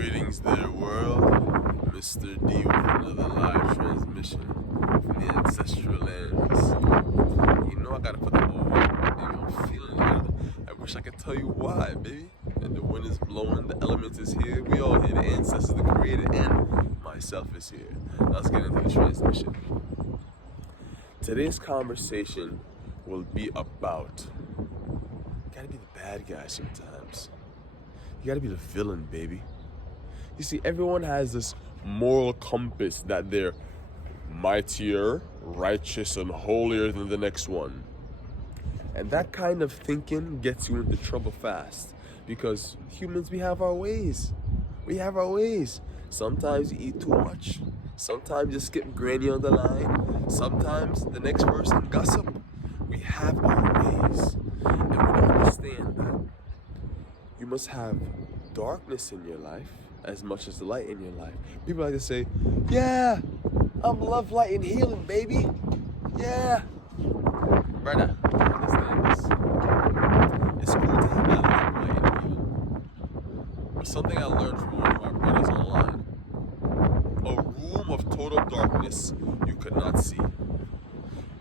Greetings there, world. Mr. D with another live transmission from the ancestral lands. You know I gotta put the whole weight, baby. I'm feeling it. I wish I could tell you why, baby. And the wind is blowing, the element is here. We all here, the ancestors, the creator, and myself is here. Let's get into the transmission. Today's conversation will be about, you gotta be the bad guy sometimes. You gotta be the villain, baby. You see, everyone has this moral compass that they're mightier, righteous, and holier than the next one. And that kind of thinking gets you into trouble fast. Because humans, we have our ways. We have our ways. Sometimes you eat too much. Sometimes you skip granny on the line. Sometimes the next person gossip. We have our ways. And we don't understand that you must have darkness in your life as much as the light in your life. People like to say, yeah, I'm love, light, and healing, baby. Yeah. Brother, understand this. It's cool to have that love, light, and healing. But something I learned from one of my brothers online, a room of total darkness you could not see.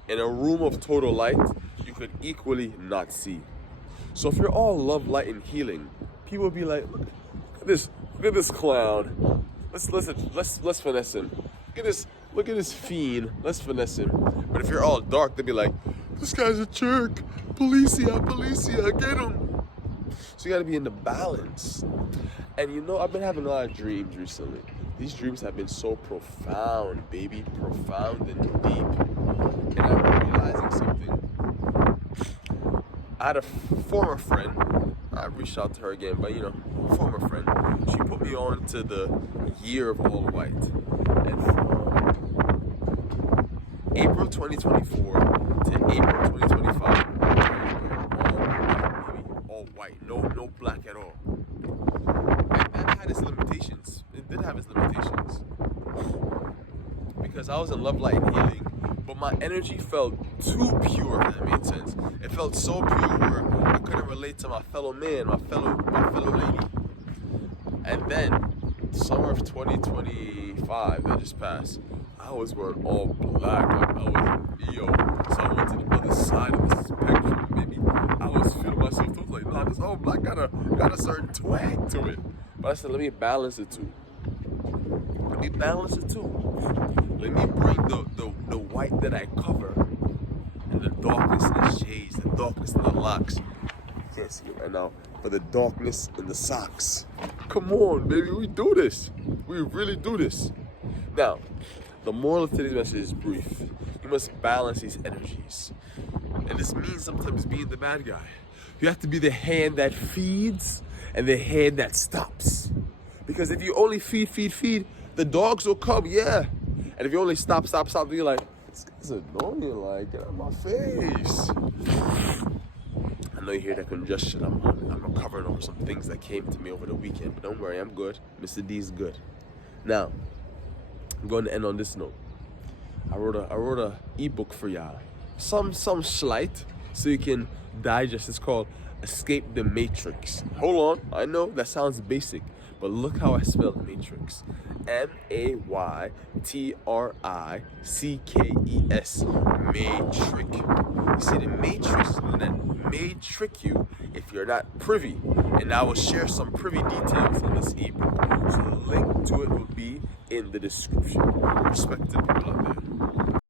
In a room of total light, you could equally not see. So if you're all love, light, and healing, people will be like, look at this clown. Let's finesse him. Look at this fiend. Let's finesse him. But if you're all dark, they'll be like, this guy's a jerk. Policia, get him. So you gotta be in the balance. And you know, I've been having a lot of dreams recently. These dreams have been so profound, baby, profound and deep. And I'm realizing something. I had a former friend, I reached out to her again, but former friend, she put me on to the year of all white. And from April 2024 to April 2025, all white, no black at all. And that had its limitations. It did have its limitations. Because I was in love, light, and healing, but my energy felt too pure, if that made sense. It felt so pure where I couldn't relate to my fellow man, my fellow lady. And then, summer of 2025 that just passed, I was wearing all black, like I was Neo. So I went to the other side of the spectrum, baby. I was feeling myself, I was like, nah, this all black got a certain twang to it. But I said, let me balance it too. Let me balance it too. Let me bring the white that I cover and the darkness in the shades, the darkness in the locks. You can't see it right now, but the darkness in the socks. Come on, baby, we do this. We really do this. Now, the moral of today's message is brief. You must balance these energies. And this means sometimes being the bad guy. You have to be the hand that feeds and the hand that stops. Because if you only feed, the dogs will come, yeah. And if you only stop, you're like, this guy's annoying, like, get out of my face. I know you hear that congestion. I'm recovering over some things that came to me over the weekend, but don't worry, I'm good. Mr. D's good. Now, I'm going to end on this note. I wrote a ebook for y'all. Some slight, so you can digest. It's called Escape the Matrix. Hold on, I know that sounds basic, but look how I spell Matrix. Maytrickes. Matrix. You see, the Matrix that may trick you if you're not privy. And I will share some privy details in this ebook. So the link to it will be in the description. Respected